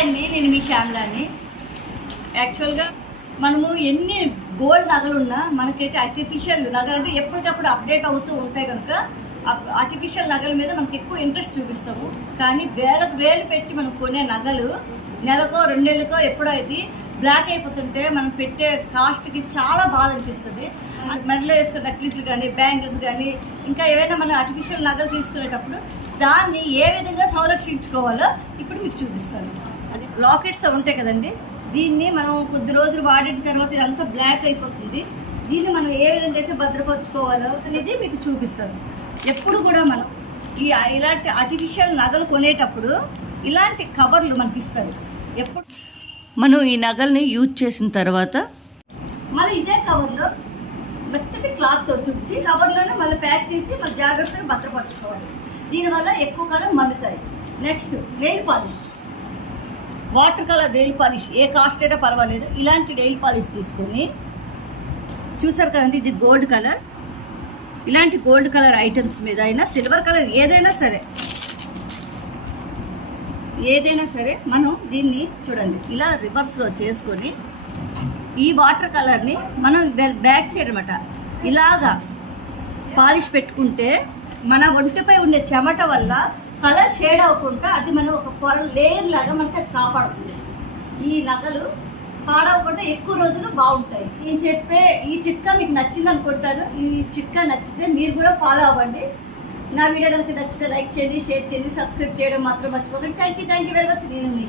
Hi అండి నేను మీ శ్యామ్లాని. యాక్చువల్గా మనము ఎన్ని గోల్డ్ నగలున్నా మనకైతే ఆర్టిఫిషియల్ నగలు అంటే ఎప్పటికప్పుడు అప్డేట్ అవుతూ ఉంటాయి కనుక ఆర్టిఫిషియల్ నగల మీద మనకి ఎక్కువ ఇంట్రెస్ట్ చూపిస్తాము. కానీ వేలకు వేలు పెట్టి మనం కొనే నగలు నెలకో రెండేళ్ళకో ఎప్పుడో ఇది బ్లాక్ అయిపోతుంటే మనం పెట్టే కాస్ట్కి చాలా బాధ అనిపిస్తుంది. మెడలో వేసుకున్న నెక్లెస్లు కానీ బ్యాంగిల్స్ కానీ ఇంకా ఏవైనా మన ఆర్టిఫిషియల్ నగలు తీసుకునేటప్పుడు దాన్ని ఏ విధంగా సంరక్షించుకోవాలో ఇప్పుడు మీకు చూపిస్తాను. లాకెట్స్ ఉంటాయి కదండి. దీన్ని మనం కొద్ది రోజులు వాడిన తర్వాత ఇదంతా బ్లాక్ అయిపోతుంది. దీన్ని మనం ఏ విధంగా అయితే భద్రపరచుకోవాలో అనేది మీకు చూపిస్తాను. ఎప్పుడు కూడా మనం ఈ ఇలాంటి ఆర్టిఫిషియల్ నగలు కొనేటప్పుడు ఇలాంటి కవర్లు మనకి ఇస్తారు. ఎప్పుడు మనం ఈ నగల్ని యూజ్ చేసిన తర్వాత మళ్ళీ ఇదే కవర్లో మెత్తటి క్లాత్తో తుడిచి కవర్లోనే మళ్ళీ ప్యాక్ చేసి మళ్ళీ జాగ్రత్తగా భద్రపరచుకోవాలి. దీనివల్ల ఎక్కువ కాలం మండుతాయి. Next nail polish. Water colour nail polish ఏ కాస్ట్ అయినా పర్వాలేదు. ఇలాంటి నెయిల్ పాలిష్ తీసుకొని చూసారు కదండి ఇది గోల్డ్ కలర్. ఇలాంటి గోల్డ్ కలర్ ఐటమ్స్ మీద అయినా సిల్వర్ కలర్ ఏదైనా సరే ఏదైనా సరే మనం దీన్ని చూడండి ఇలా రివర్స్లో చేసుకొని ఈ వాటర్ కలర్ని మనం బ్యాక్ సైడ్ అనమాట ఇలాగా పాలిష్ పెట్టుకుంటే మన ఒంటిపై ఉండే చెమట వల్ల కలర్ షేడ్ అవ్వకుండా అది మనం ఒక పొర లేయర్ లాగా మనకి కాపాడుతుంది. ఈ నగలు పాడవకుండా ఎక్కువ రోజులు బాగుంటాయి. నేను చెప్పే ఈ చిట్కా మీకు నచ్చింది అనుకుంటాను. ఈ చిట్కా నచ్చితే మీరు కూడా ఫాలో అవ్వండి. నా వీడియో కనుక నచ్చితే లైక్ చేయండి షేర్ చేయండి సబ్స్క్రైబ్ చేయడం మాత్రం మర్చిపోకండి. Thank you thank you very much నేను మీ